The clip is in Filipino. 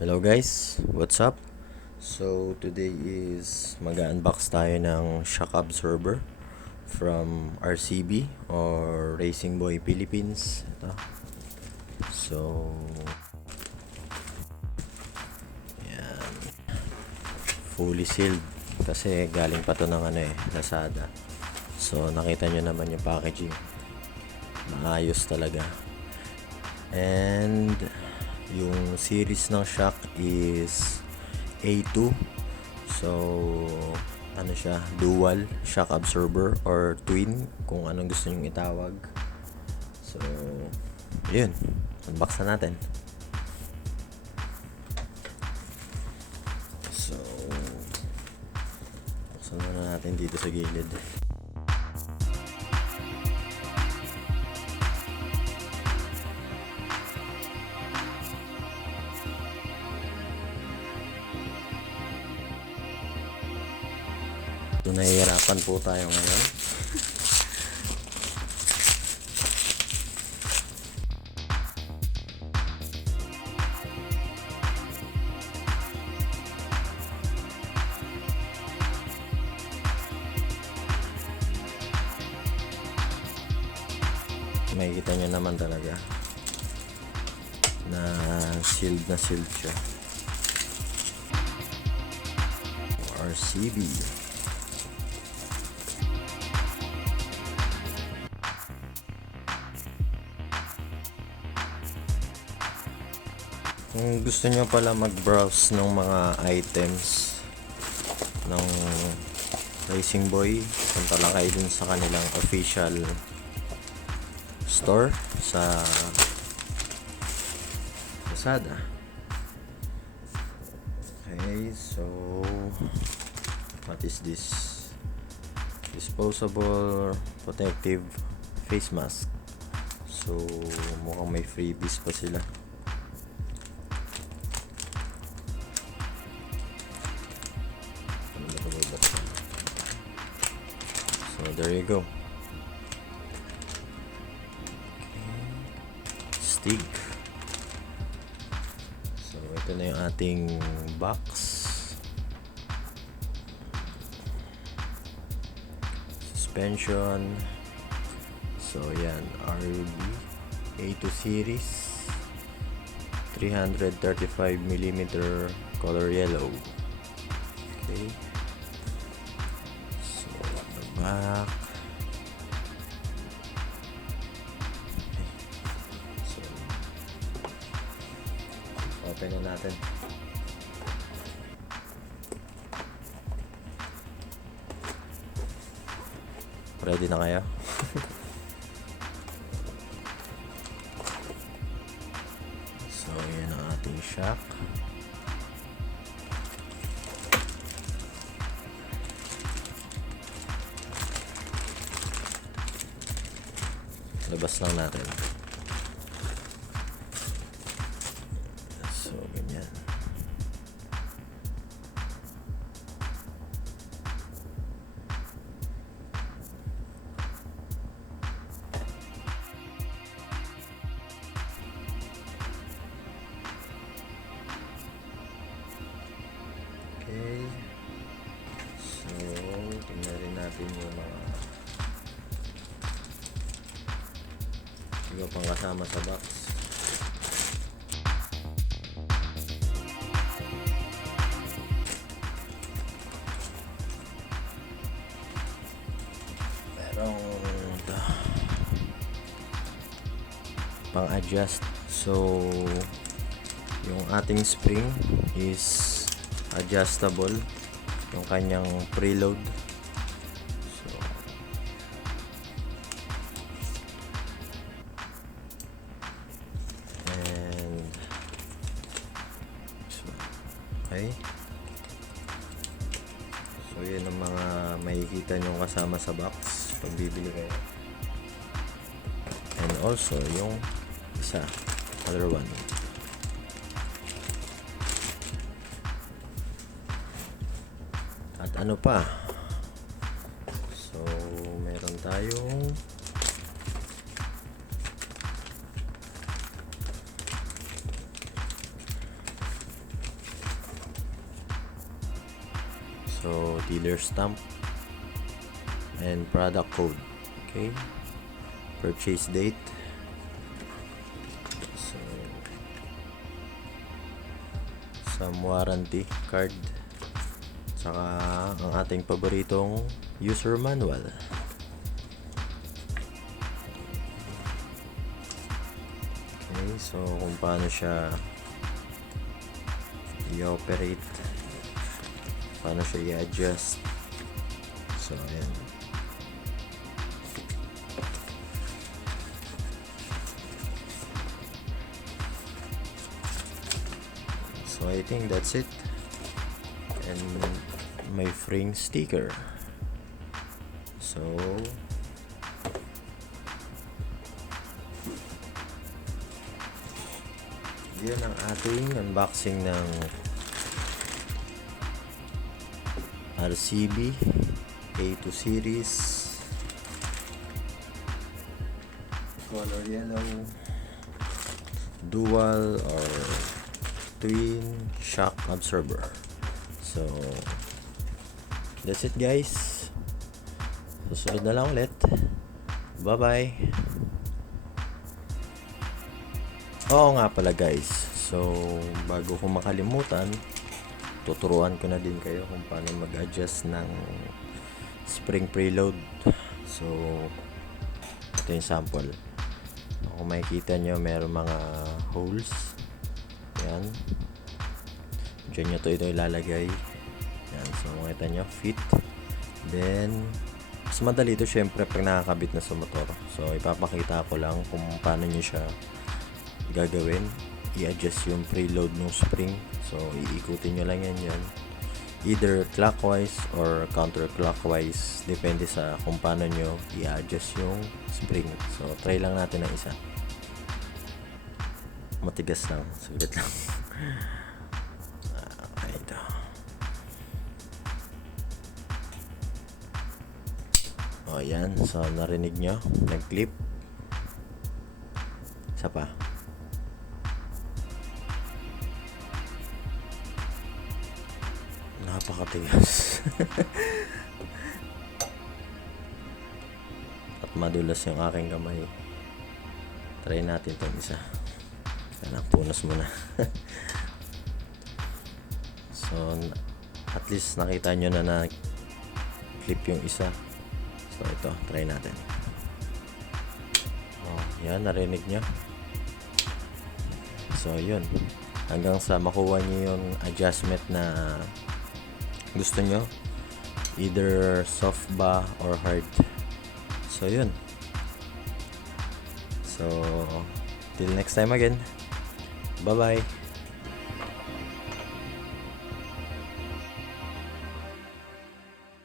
Hello guys, what's up? So today is mag-unbox tayo ng shock absorber from RCB or Racing Boy Philippines. Ito. So yan, fully sealed kasi galing pa to ng Lazada. So nakita nyo naman yung packaging, maayos talaga. And yung series ng shock is A2. So ano siya, dual shock absorber or twin, kung anong gusto nyong itawag. So yun, unbox na natin. So buksan na natin dito sa gilid. So, nahihirapan po tayo ngayon. Makikita nyo naman talaga na sealed siya. RCB. Kung gusto nyo pala mag-browse ng mga items ng Racing Boy, punta lang kayo dun sa kanilang official store sa Lazada. Okay, so what is this? Disposable protective face mask. So mukhang may freebies pa sila. So there you go. Stig. So ito na yung ating box. Suspension. So yan, RCB A2 series 335mm color yellow. Okay. So at the back. Open na natin. Ready na kayo? So yan ang ating shock. Labas lang natin. So, ganyan. Okay. So, tingnan rin natin yung mga iba pang kasama sa box. Pang-adjust. So yung ating spring is adjustable, yung kanyang preload. So and okay. So yun ang mga makikita nyo kasama sa box pag bibili kayo. And also yung isa, other one. At ano pa? So meron tayong So dealer stamp and product code. Okay, purchase date. So some warranty card, saka ang ating paboritong user manual. Okay, so kung paano siya i-operate, paano siya i-adjust. So ayan. So I think that's it. And my frame sticker. So yan ang ating unboxing ng RCB A2 series, color yellow, dual or twin shock absorber. So that's it guys. Susunod na lang ulit. Bye bye. Oo nga pala guys, so bago ko makalimutan, tuturuan ko na din kayo kung paano mag-adjust ng spring preload. So ito yung sample. Kung makikita nyo, meron mga holes. Yan, dyan nyo ito ilalagay. Yan, so makita nyo, fit. Then mas madali ito syempre pag nakakabit na sa motor. So ipapakita ko lang kung paano nyo siya gagawin, i-adjust yung preload ng spring. So iikutin nyo lang yan either clockwise or counterclockwise, depende sa kung paano nyo i-adjust yung spring. So try lang natin ang isa. Matigas lang, sulit lang. Okay, ito. O yan, so narinig nyo, nag-clip. Isa pa. Napakatigas. At madulas yung aking kamay. Try natin itong isa. Kaya punas muna. So at least nakita nyo na clip yung isa. So ito, try natin. Oh, yan, narinig nyo. So yun, hanggang sa makuha nyo yung adjustment na gusto nyo, either soft ba or hard. So yun. So till next time again, bye bye.